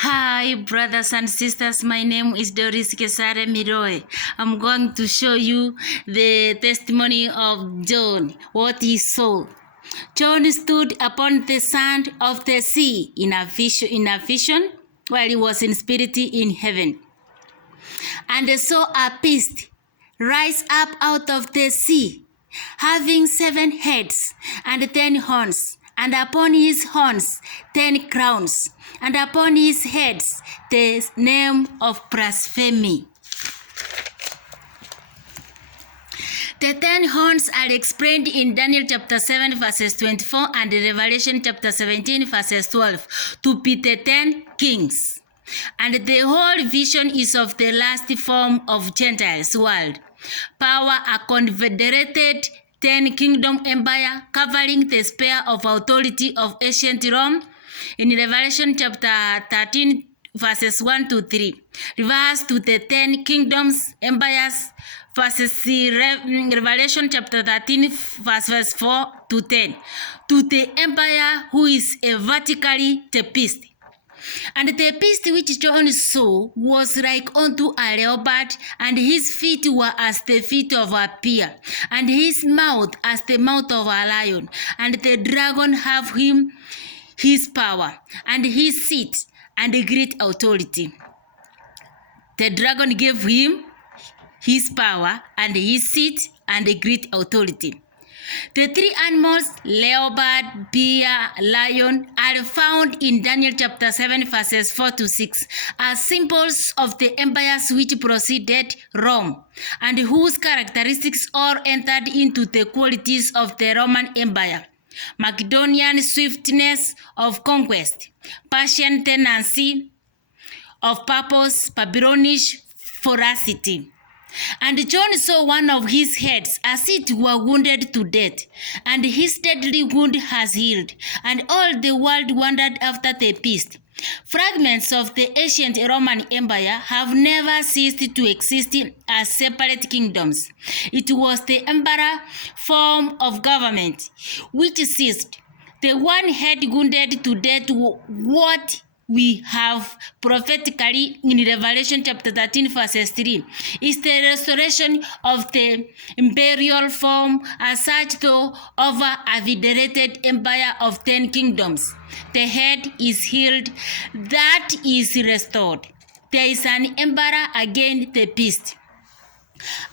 Hi, brothers and sisters. My name is Doris Gesare Miroe. I'm going to show you the testimony of John, what he saw. John stood upon the sand of the sea in a vision while he was in spirit in heaven, and saw a beast rise up out of the sea, having 7 heads and 10 horns, and upon his horns 10 crowns, and upon his heads the name of blasphemy. The 10 horns are explained in Daniel chapter 7 verses 24 and Revelation chapter 17 verses 12 to be the 10 kings. And the whole vision is of the last form of Gentiles world. Power, a confederated 10 kingdom empire covering the sphere of authority of ancient Rome. In Revelation chapter 13 verses 1 to 3 refers to the 10 kingdoms empires verses Revelation chapter 13 verse 4 to 10 to the empire who is vertically the beast. And the beast which John saw was like unto a leopard, and his feet were as the feet of a bear, and his mouth as the mouth of a lion. And the dragon have him his power, and his seat, and great authority. The dragon gave him his power, and his seat, and great authority. The 3 animals, leopard, bear, lion, are found in Daniel chapter 7 verses 4 to 6 as symbols of the empires which preceded Rome, and whose characteristics all entered into the qualities of the Roman Empire: Macedonian swiftness of conquest, Persian tenacity of purpose, Babylonish voracity. And John saw one of his heads as it were wounded to death, and his deadly wound has healed, and all the world wondered after the beast. Fragments of the ancient Roman Empire have never ceased to exist as separate kingdoms. It was the emperor form of government which ceased. The one head wounded to death, what we have prophetically in Revelation chapter 13 verses 3 is the restoration of the imperial form as such, though over a federated empire of 10 kingdoms. The head is healed, that is restored. There is an emperor again, the beast.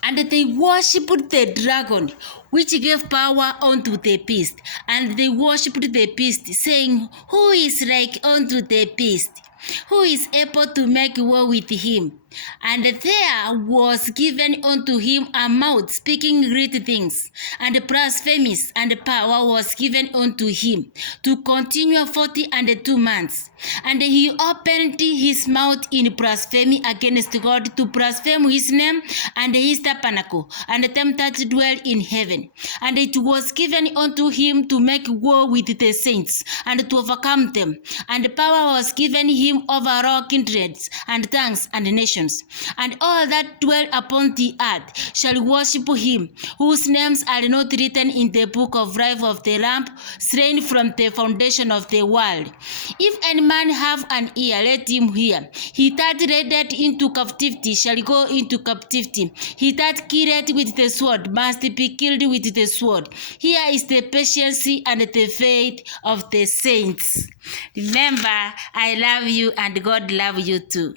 And they worshipped the dragon, which gave power unto the beast. And they worshipped the beast, saying, Who is like unto the beast? Who is able to make war with him? And there was given unto him a mouth speaking great things, and blasphemies, and power was given unto him to continue 42 months. And he opened his mouth in blasphemy against God, to blaspheme his name and his tabernacle, and them that dwell in heaven. And it was given unto him to make war with the saints, and to overcome them. And power was given him over all kindreds, and tongues, and nations. And all that dwell upon the earth shall worship him, whose names are not written in the book of life of the Lamb, slain from the foundation of the world. If any man have an ear, let him hear. He that leadeth into captivity shall go into captivity. He that killeth with the sword must be killed with the sword. Here is the patience and the faith of the saints. Remember, I love you and God love you too.